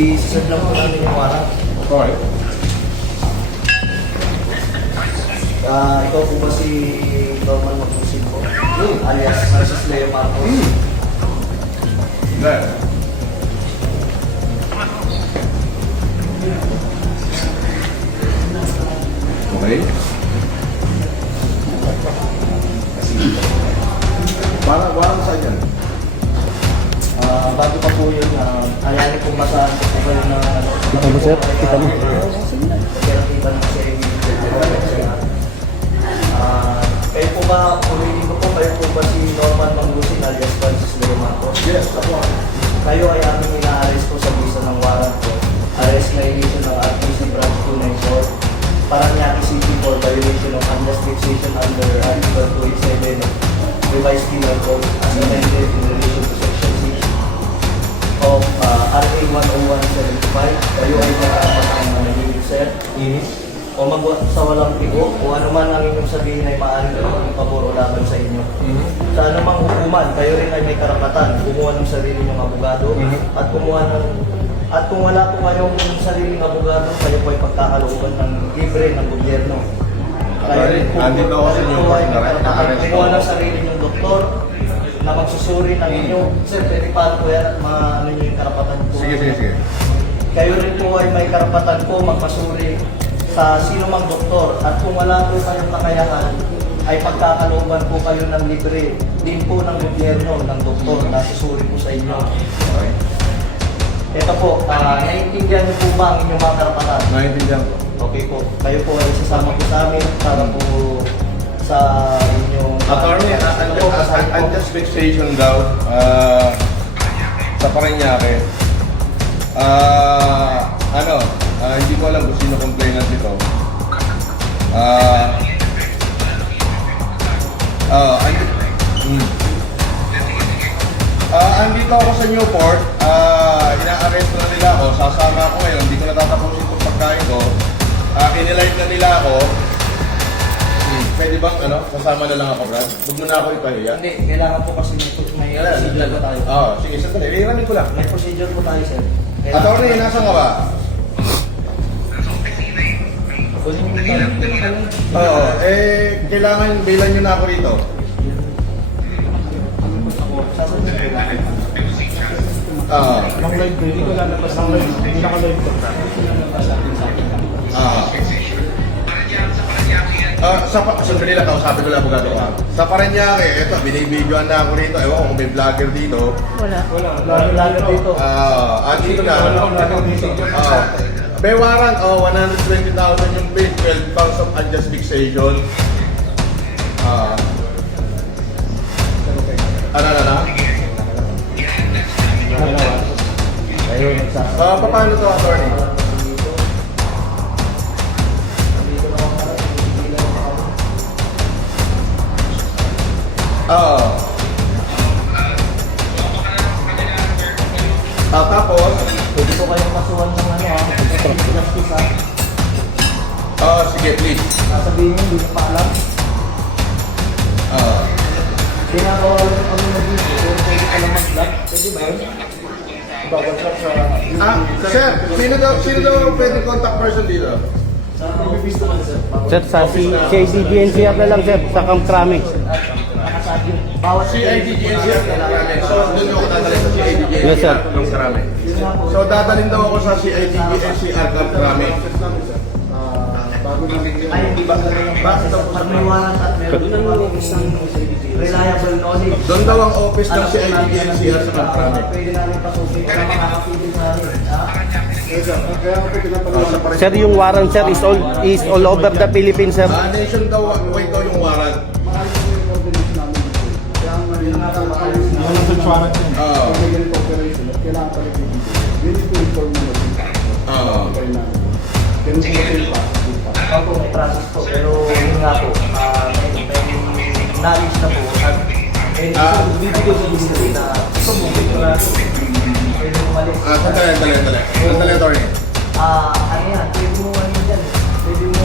I-send lang po namin yung warrant. Okay. Ikaw po ba si Norman Magbusin po? Alias Francis Leo Marcos? Hindi. Okay. Parang saan yan? Bago pa po yun, ayanin po masahan po kayo na Kita mo, sir? Kita mo. Kaya kita na kasi kayo po ba, ulitin ko po, kayo po ba si Norman Magbusin alias Francis Leo Marcos? Yes, ako. Kayo ay aming ina-arrest po sa bisa ng warrant po. Arrest na issue ng RTC Branch 294 Paranaque City for violation of unjust fixation under Article 287 Revised Penal Code as amended in relation to Section 6 of RA 10175. Kayo ay nakapatang manahimik, sir. O sa walang pigo, o ano man ang inyong sabihin ay maaaring maging pabor o laban sa inyo. Sa anumang hukuman, kayo rin ay may karapatan kumuha ng sarili niyong abogado at kumuha ng kung wala po kayong sariling abogado, kayo po ay pagkakalooban ng libre ng gobyerno. Kayo rin po, Andito ako sa inyo, ay may karapatan kumuha ng sarili niyong doktor na magsusuri ng inyo. Sir, pwede paano po yan at ano niyo yung karapatan po. Sige. Kayo rin po ay may karapatan po magpasuri sa sino mang doktor at kung wala po kayong kakayahan ay pagkakalooban po kayo ng libre din po ng gobyerno ng doktor na susuri po sa inyo. Okay. Ito po, naiintindihan niyo po ba ang inyong mga karapatan? Naiintindihan ko. Okay po, kayo po ay sasama po sa amin para po sa inyong... Attorney, unjust fixation daw sa Paranaque. Hindi ko alam kung sino complainant ito. Andito ako sa Newport. Ina-arrest na nila ako. Sasama ako ngayon. Hindi ko natatapusin itong pagkain ko. Kinilive na nila ako. Pwede bang sasama na lang ako, Brad? Huwag mo na ako ipahiya. Hindi, kailangan po kasi may procedure po tayo. Sige, sandali. Iramin ko lang. May procedure po tayo, sir. Attorney, nasaan ka ba? Kailangan bilan nyo na ako rito. Ang live ko, hindi ko lalabas ang live. Hindi naka-live ko. Sandali lang, kausapin ko lang abogado ka. Sa Paranaque, eto, binibidyoan na ako rito. Ewan ko kung may vlogger dito. Lalo dito. Andito na. May warrant, 120,000 yung pay, 12 pounds of unjust fixation. Paano to, attorney? Tapos, Pwede po kayong kasuhan ng justice sige, please. Sasabihin nyo, hindi na pa alam. Ginagawa lang kami mag-video, pero pwede ka lang mag-vlog. Pwede ba yun? Bawal ka sa... Sino daw pwede contact person dito? Sa office naman, sir. Sir, sa CIDG-NCR na lang, sir. Sa Camp Crame. Nakasabi. Bawat CIDG-NCR So, doon ako dadalhin sa CIDG-NCR. Yes, sir. Camp Crame. So, dadalhin daw ako sa CIDG-NCR Camp Crame. Ay, hindi ba ganun ang process? Pag may warrant at meron ng isang reliable knowledge. Doon daw ang office ng CIDG-NCR sa Camp Crame. Pwede namin pasukin para makakapigil sa amin. Sir, yung warrant, sir, is all over the Philippines, sir. Nation daw, wait daw yung warrant. Search warrant yun. Opo, may process po. Pero yun nga po, may knowledge na po. At bibigay sa history na ito mo, ito na pwede umalis. Sandali, attorney. Ano yan, pwede mo ano dyan. Pwede mo...